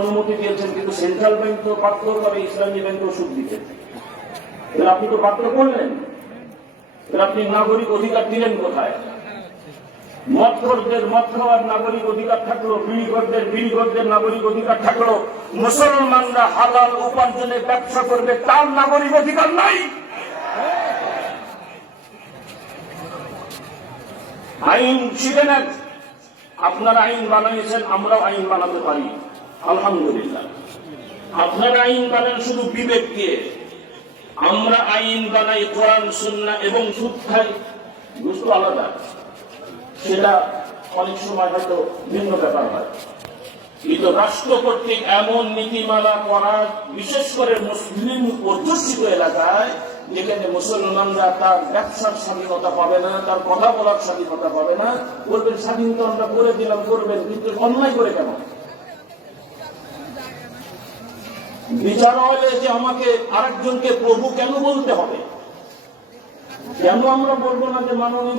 অনুমতি দিয়েছেন, কিন্তু সেন্ট্রাল ব্যাংক তো পাত্র করে ইসলামী ব্যাংকও সুদ দিতে আপনি তো পাত্র করলেন। আপনি নাগরিক অধিকার দিলেন কোথায়? খাওয়ার নাগরিক অধিকার থাকল নাগরিক অধিকার থাকল। মুসলমানরা হালাল উপার্জনে ব্যবসা করবে, তার নাগরিক অধিকার নাই। আইন ছিলেন আপনারা আইন বানাইছেন, আমরাও আইন বানাতে পারি। আলহামদুলিল্লাহ। আপনারা আইন বানান শুধু বিবেক দিয়ে আমরা আইন বানাই কোরআন, সুন্না এবং সুদ খাই বুঝতো আলাদা। সেটা অনেক সময় হয়তো ভিন্ন ব্যাপার হয়। কিন্তু রাষ্ট্র কর্তৃক এমন নীতিমালা করা, বিশেষ করে মুসলিম অধ্যুষিত এলাকায়, যেখানে মুসলমানরা তার ব্যবসার স্বাধীনতা পাবে না, তার কথা বলার স্বাধীনতা পাবে না, বলবেন স্বাধীনতা আমরা করে দিলাম, করবেন, কিন্তু অন্যায় করে কেন? বিচার হলে যে আমাকে আরেকজনকে প্রভু কেন বলতে হবে? কেন আমরা বলব না যে মাননীয়